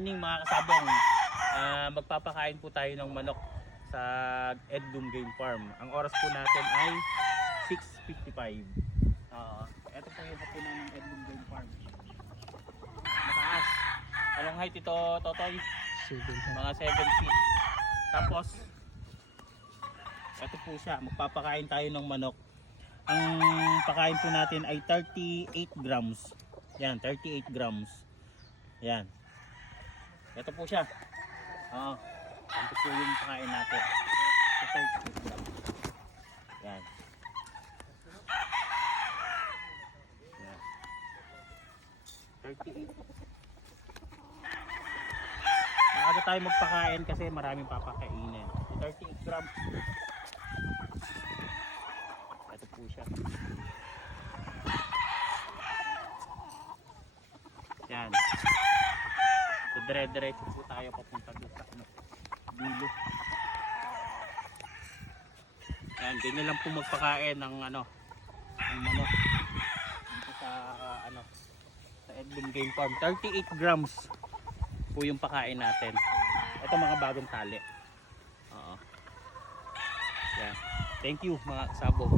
morning mga kasabong. Ah, magpapakain po tayo ng manok sa Edlum Game Farm. Ang oras po natin ay 6.55. Oo. ito po yung hapunan ng Edlum Game Farm. Mataas. Anong height ito, Totoy? Mga 7 feet. Tapos, ito po siya. Magpapakain tayo ng manok. Ang pakain po natin ay 38 grams. Yan, 38 grams. Yan. Ito po siya. Oo. Ito po yung pakain natin. Ito 38 grams. Yan. Yan. 38. Maaga tayo magpakain kasi maraming papakainin. 38 grams. Ito po siya. Yan. So dire-diretso po tayo papunta doon sa ano, dulo. Yan, ganyan lang po magpakain ng ano, ng manok. Dito sa ano, sa Edlum Game Farm. 38 grams po yung pakain natin. Ito mga bagong tali. Oo. Yan. Thank you mga sabog.